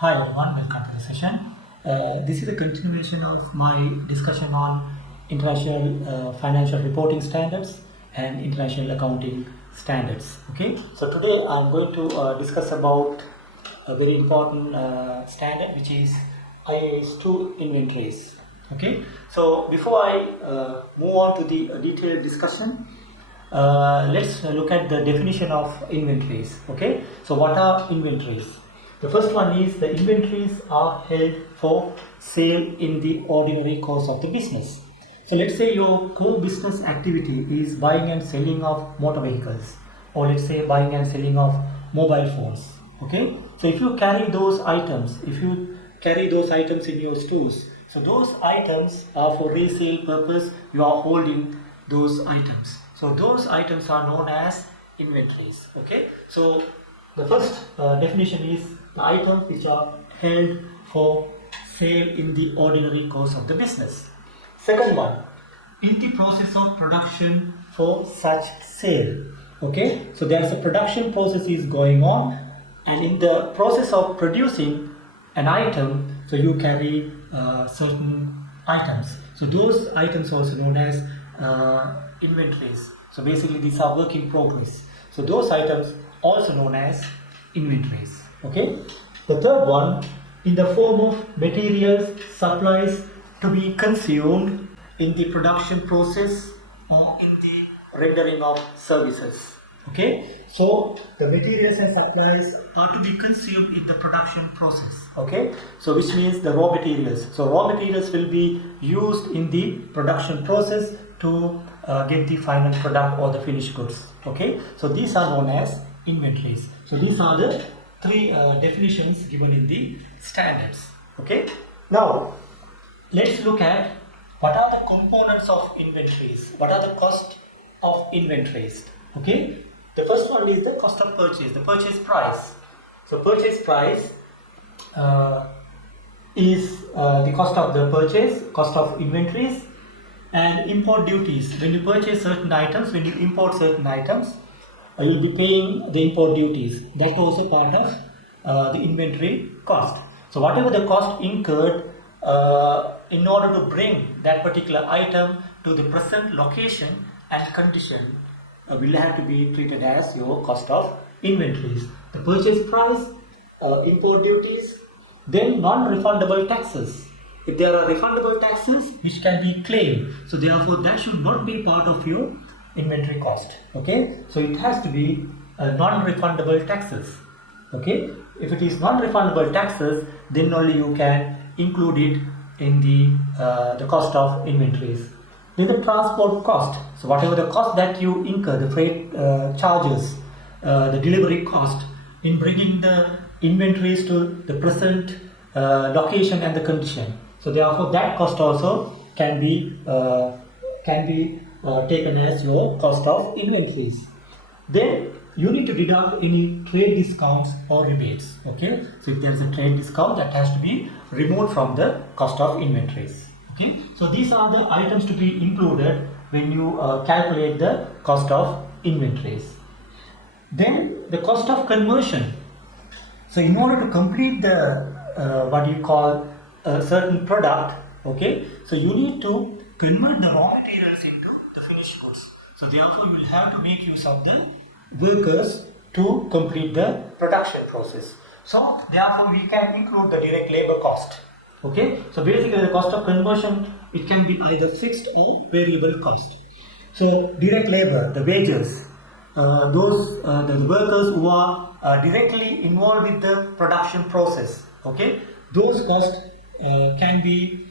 Hi everyone, welcome to the session. This is a continuation of my discussion on international financial reporting standards and international accounting standards. Okay, so today I'm going to discuss about a very important standard, which is IAS 2 inventories. Okay, so before I move on to the detailed discussion, let's look at the definition of inventories. Okay, so what are inventories? The first one is the inventories are held for sale in the ordinary course of the business. So let's say your core business activity is buying and selling of motor vehicles, or let's say buying and selling of mobile phones. Okay, so if you carry those items, in your stores, so those items are for resale purpose, you are holding those items. So those items are known as inventories. Okay, so the first definition is the items which are held for sale in the ordinary course of the business. Second one, in the process of production for such sale. Okay, so there's a production process is going on, and in the process of producing an item, so you carry certain items. So those items also known as inventories. So basically these are work in progress. So those items also known as inventories. Okay. The third one, in the form of materials, supplies to be consumed in the production process or in the rendering of services. Okay. So the materials and supplies are to be consumed in the production process. Okay. So which means the raw materials. So raw materials will be used in the production process to get the final product or the finished goods. Okay. So these are known as inventories. So these are the three definitions given in the standards. Okay. Now let's look at what are the components of inventories. What are the cost of inventories? Okay. The first one is the cost of purchase, the purchase price. So purchase price is the cost of the purchase, cost of inventories, and import duties. When you purchase certain items, when you import certain items, you will be paying the import duties. That's also part of the inventory cost. So whatever the cost incurred in order to bring that particular item to the present location and condition will have to be treated as your cost of inventories. The purchase price, import duties, then non-refundable taxes. If there are refundable taxes which can be claimed, so therefore that should not be part of your inventory cost. Okay, so it has to be non-refundable taxes. Okay, if it is non-refundable taxes, then only you can include it in the cost of inventories. Then the transport cost. So whatever the cost that you incur, the freight charges, the delivery cost in bringing the inventories to the present location and the condition. So therefore that cost also can be taken as your cost of inventories. Then you need to deduct any trade discounts or rebates. Okay, so if there is a trade discount, that has to be removed from the cost of inventories. Okay, so these are the items to be included when you calculate the cost of inventories. Then the cost of conversion. So in order to complete the what you call a certain product, okay, so you need to convert the raw materials into the finished goods. So therefore you will have to make use of the workers to complete the production process. So therefore we can include the direct labor cost. Okay, so basically the cost of conversion, it can be either fixed or variable cost. So direct labor, the wages, the workers who are directly involved with the production process. Okay, those costs can be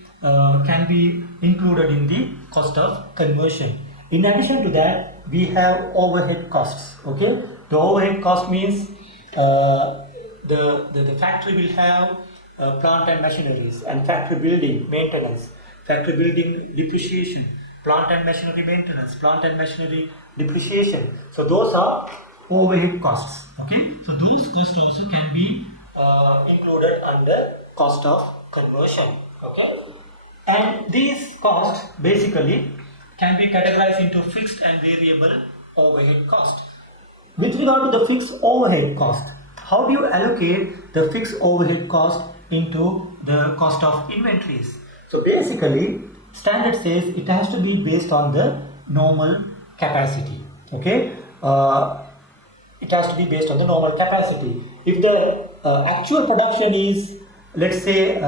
included in the cost of conversion. In addition to that, we have overhead costs. Okay, the overhead cost means the factory will have plant and machineries, and factory building maintenance, factory building depreciation, plant and machinery maintenance, plant and machinery depreciation. So those are overhead costs. Okay, so those costs also can be included under cost of conversion. Okay, and these costs basically can be categorized into fixed and variable overhead cost. With regard to the fixed overhead cost, how do you allocate the fixed overhead cost into the cost of inventories? So basically, standard says it has to be based on the normal capacity. Okay, it has to be based on the normal capacity. If the actual production is, let's say,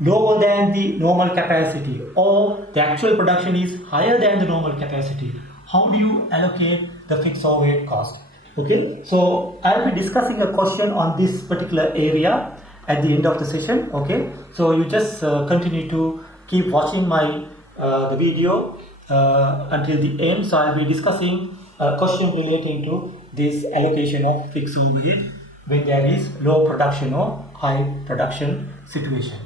lower than the normal capacity, or the actual production is higher than the normal capacity, how do you allocate the fixed overhead cost? Okay, so I'll be discussing a question on this particular area at the end of the session. Okay, so you just continue to keep watching my the video until the end. So I'll be discussing a question relating to this allocation of fixed overhead when there is low production or high production situation.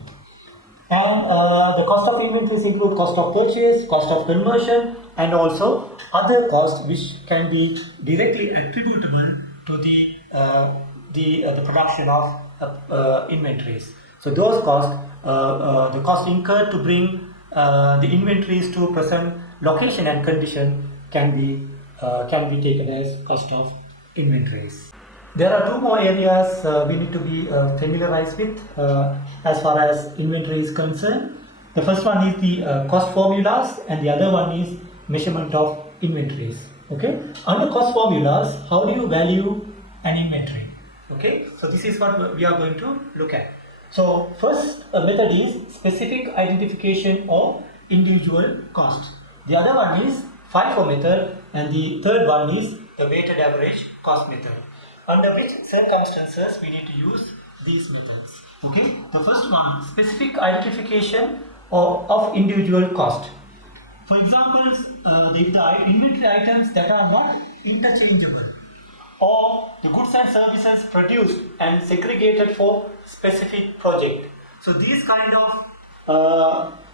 And the cost of inventories include cost of purchase, cost of conversion, and also other costs which can be directly attributable to the production of inventories. So those costs, the cost incurred to bring the inventories to present location and condition can be taken as cost of inventories. There are two more areas we need to be familiarized with as far as inventory is concerned. The first one is the cost formulas, and the other one is measurement of inventories. Okay, under cost formulas, how do you value an inventory? Okay, so this is what we are going to look at. So first method is specific identification of individual costs. The other one is FIFO method, and the third one is the weighted average cost method. Under which circumstances we need to use these methods. Okay, the first one, specific identification of individual cost. For example, the inventory items that are not interchangeable, or the goods and services produced and segregated for specific project. So these kind of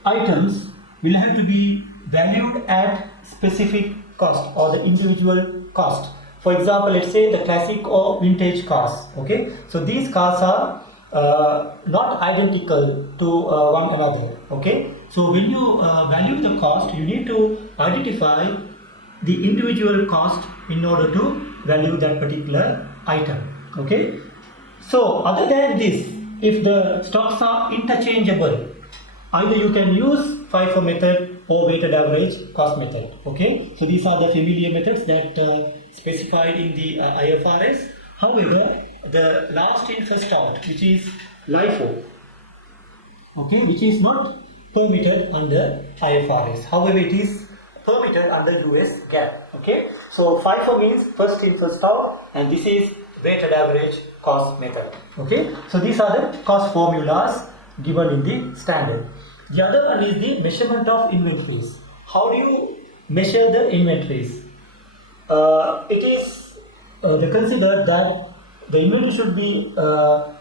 items will have to be valued at specific cost or the individual cost. For example, let's say the classic or vintage cars. Okay, so these cars are not identical to one another. Okay, so when you value the cost, you need to identify the individual cost in order to value that particular item. Okay, so other than this, if the stocks are interchangeable, either you can use FIFO method or weighted average cost method. Okay, so these are the familiar methods that specified in the IFRS. However, the last in first out, which is LIFO, okay, which is not permitted under IFRS. However, it is permitted under US GAAP. Okay, so FIFO means first in first out, and this is weighted average cost method. Okay, so these are the cost formulas given in the standard. The other one is the measurement of inventories. How do you measure the inventories? It is considered that the inventory should be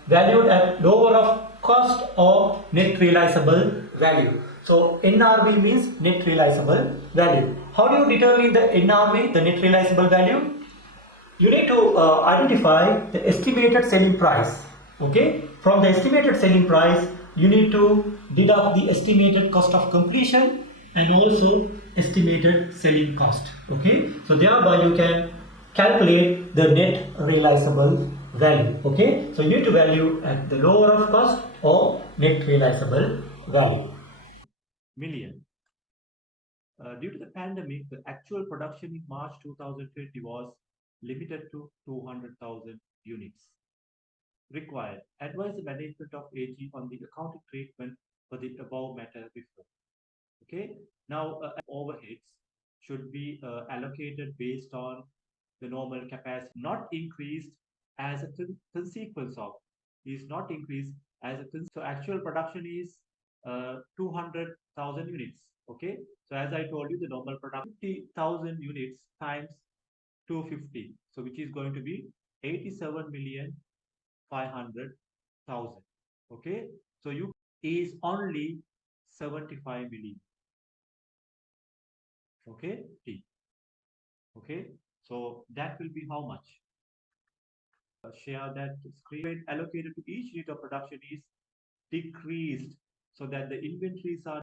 valued at lower of cost or net realizable value. So NRV means net realizable value. How do you determine the NRV, the net realizable value? You need to identify the estimated selling price. Okay, from the estimated selling price, you need to deduct the estimated cost of completion and also estimated selling cost. Okay, so thereby you can calculate the net realizable value. Okay, so you need to value at the lower of cost or net realizable value. Million. Due to the pandemic, the actual production in March 2020 was limited to 200,000 units. Required. Advise the management of AG on the accounting treatment for the above matter before. Okay. Now, overheads should be allocated based on the normal capacity, not increased as a consequence of. Is not increased as a so actual production is 200,000 units. Okay. So as I told you, the normal production 50,000 units times 250. So which is going to be 87,500,000. Okay, so you is only 75 million. Okay, T. Okay, so that will be how much? Share that screen allocated to each unit of production is decreased so that the inventories are